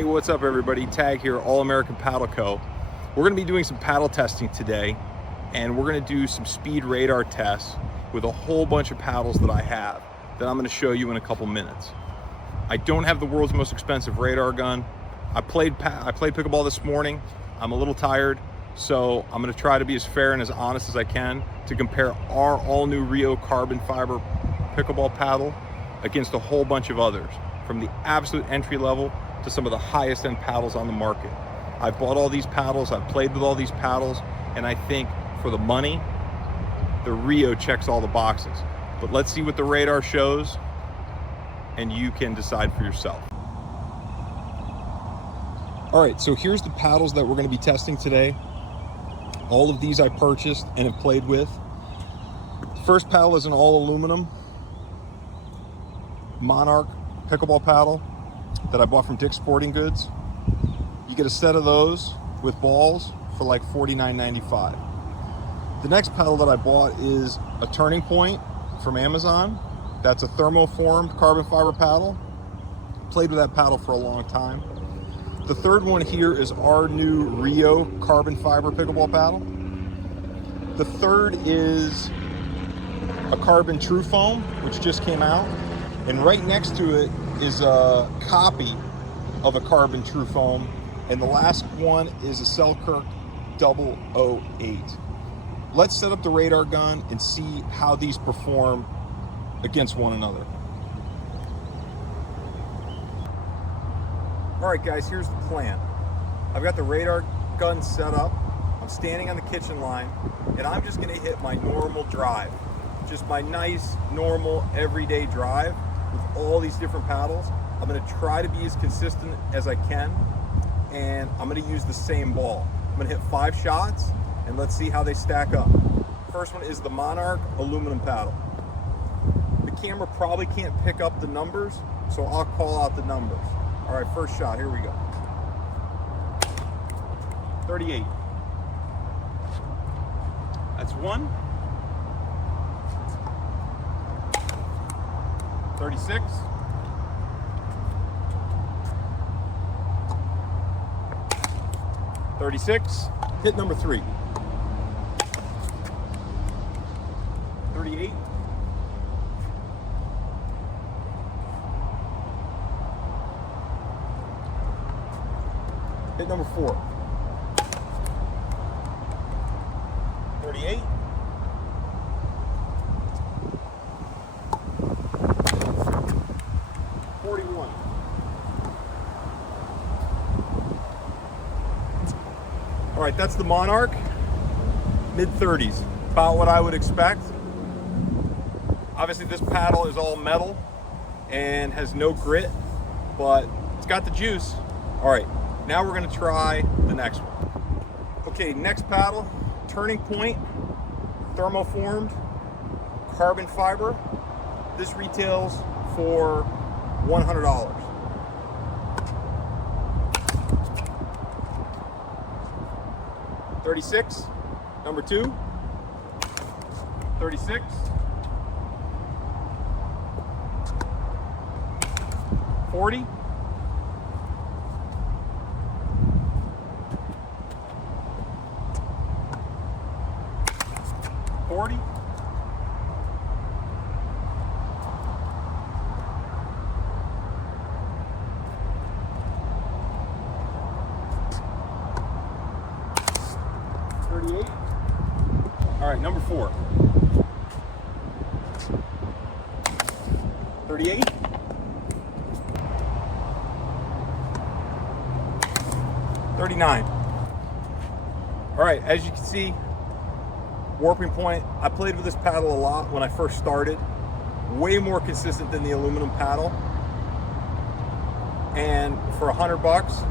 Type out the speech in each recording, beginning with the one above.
Hey, what's up everybody? Tag here, All American Paddle Co. We're gonna be doing some paddle testing today, and we're gonna do some speed radar tests with a whole bunch of paddles that I have that I'm gonna show you in a couple minutes. I don't have the world's most expensive radar gun. I played pickleball this morning. I'm a little tired, so I'm gonna try to be as fair and as honest as I can to compare our all-new Rio carbon fiber pickleball paddle against a whole bunch of others, from the absolute entry level to some of the highest end paddles on the market. I've bought all these paddles, I've played with all these paddles, and I think for the money, the Rio checks all the boxes. But let's see what the radar shows, and you can decide for yourself. All right, so here's the paddles that we're gonna be testing today. All of these I purchased and have played with. The first paddle is an all aluminum Monarch pickleball paddle that I bought from Dick's Sporting Goods. You get a set of those with balls for like $49.95. The next paddle that I bought is a Turning Point from Amazon. That's a thermoformed carbon fiber paddle. Played with that paddle for a long time. The third one here is our new Rio carbon fiber pickleball paddle. The third is a carbon True Foam, which just came out. And right next to it is a copy of a carbon True Foam. And the last one is a Selkirk 008. Let's set up the radar gun and see how these perform against one another. All right guys, here's the plan. I've got the radar gun set up. I'm standing on the kitchen line, and I'm just gonna hit my normal drive. Just my nice, normal, everyday drive with all these different paddles. I'm gonna try to be as consistent as I can, and I'm gonna use the same ball. I'm gonna hit 5 shots, and let's see how they stack up. First one is the Monarch aluminum paddle. The camera probably can't pick up the numbers, so I'll call out the numbers. All right, first shot, here we go. 38. That's 1. 36. 36. Hit number 3. 38. 4. 38. 41. All right, that's the Monarch, mid-30s, about what I would expect. Obviously this paddle is all metal and has no grit, but it's got the juice. All right, now we're gonna try the next one. Okay, next paddle, Turning Point, thermoformed, carbon fiber. This retails for $100. 36, number 2, 36, 40, 40, 38. All right, number 4. 38. 39. All right, as you can see, warping point, I played with this paddle a lot when I first started. Way more consistent than the aluminum paddle. And for $100,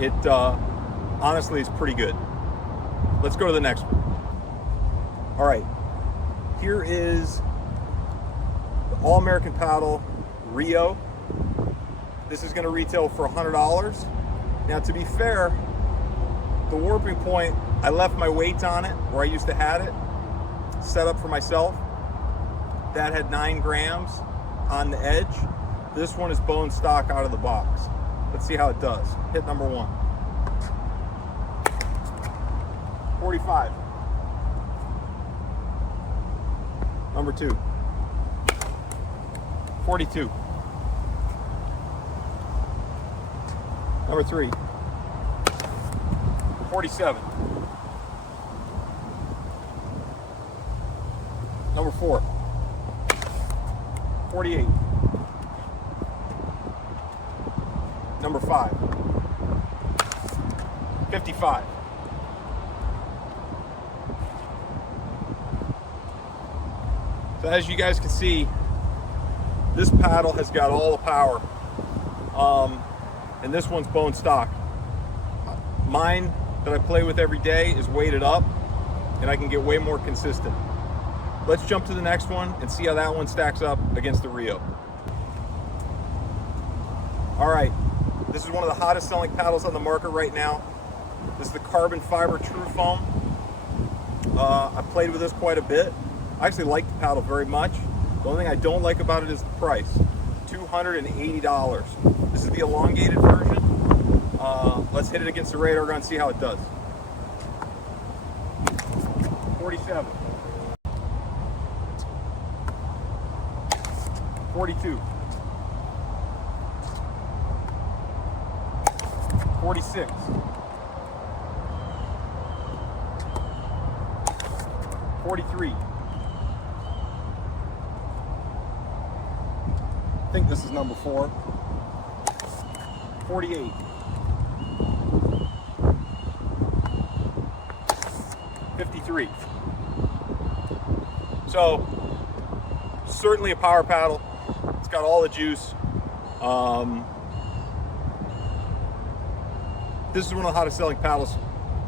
it honestly is pretty good. Let's go to the next one. All right, here is the All American Paddle Rio. This is gonna retail for $100. Now, to be fair, the warping point, I left my weights on it where I used to have it set up for myself. That had 9 grams on the edge. This one is bone stock out of the box. Let's see how it does. Hit number 1. 45. Number 2. 42. Number 3. 47. Number 4. 48. Number 5. 55. So as you guys can see, this paddle has got all the power, and this one's bone stock. Mine that I play with every day is weighted up, and I can get way more consistent. Let's jump to the next one and see how that one stacks up against the Rio. All right, this is one of the hottest selling paddles on the market right now. This is the carbon fiber True Foam. I've played with this quite a bit. I actually like the paddle very much. The only thing I don't like about it is the price, $280. This is the elongated version. Let's hit it against the radar gun and see how it does. 47. 42. 46. 43. I think this is number 4. 48. 53. So, certainly a power paddle. It's got all the juice. This is one of the hottest selling paddles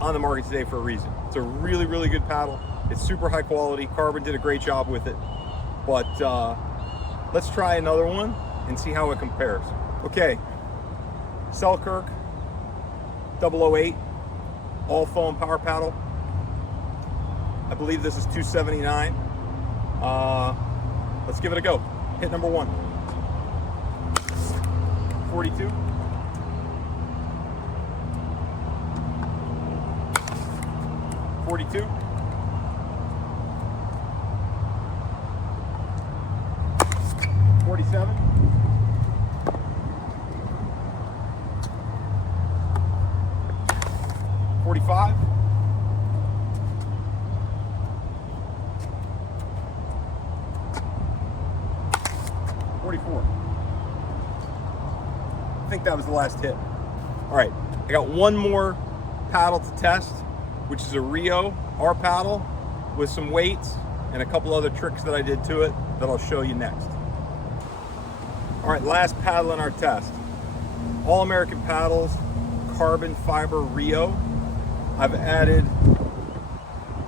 on the market today for a reason. It's a really, really good paddle. It's super high quality. Carbon did a great job with it. But let's try another one and see how it compares. Okay, Selkirk 008 all foam power paddle. I believe this is $279. Let's give it a go. Hit number 1. 42. 42. 47. 45. 44. I think that was the last hit. All right, I got one more paddle to test, which is a Rio R paddle with some weights and a couple other tricks that I did to it that I'll show you next. All right, last paddle in our test. All American Paddles carbon fiber Rio. I've added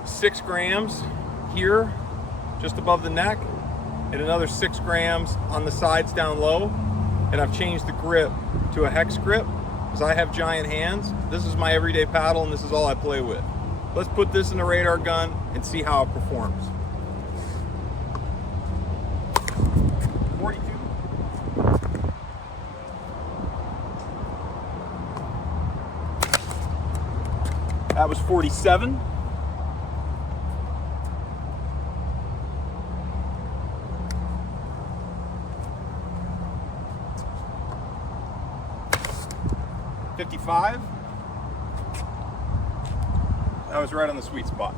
6 grams here, just above the neck, and another 6 grams on the sides down low. And I've changed the grip to a hex grip because I have giant hands. This is my everyday paddle and this is all I play with. Let's put this in the radar gun and see how it performs. 42. 47. 55. That was right on the sweet spot.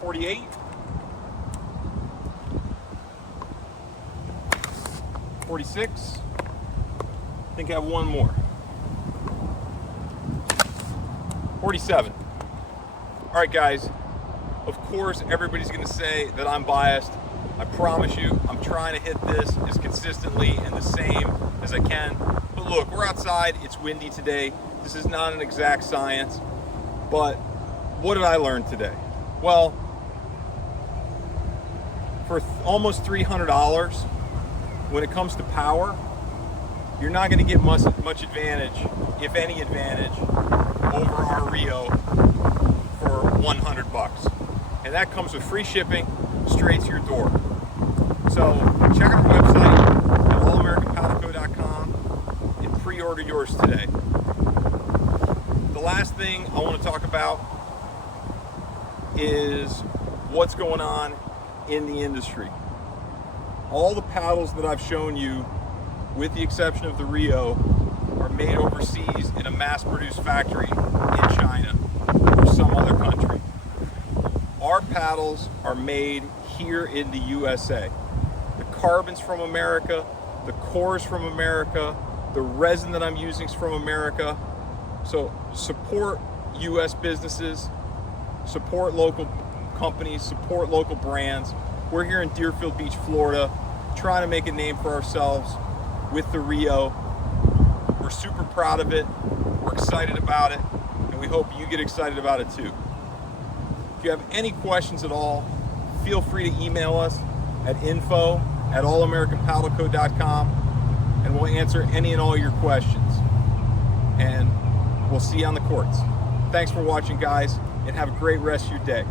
48. 46. I think I have one more. 47. All right, guys. Of course, everybody's going to say that I'm biased. I promise you, I'm trying to hit this as consistently and the same as I can. But look, we're outside. It's windy today. This is not an exact science. But what did I learn today? Well, for almost $300, when it comes to power, you're not going to get much advantage, if any advantage, over our Rio for $100. And that comes with free shipping straight to your door. So check out our website, course today. The last thing I want to talk about is what's going on in the industry. All the paddles that I've shown you, with the exception of the Rio, are made overseas in a mass-produced factory in China or some other country. Our paddles are made here in the USA. The carbon's from America, the core's from America, the resin that I'm using is from America. So support US businesses, support local companies, support local brands. We're here in Deerfield Beach, Florida, trying to make a name for ourselves with the Rio. We're super proud of it, we're excited about it, and we hope you get excited about it too. If you have any questions at all, feel free to email us at info@allamericanpaddleco.com, and we'll answer any and all your questions. And we'll see you on the courts. Thanks for watching, guys, and have a great rest of your day.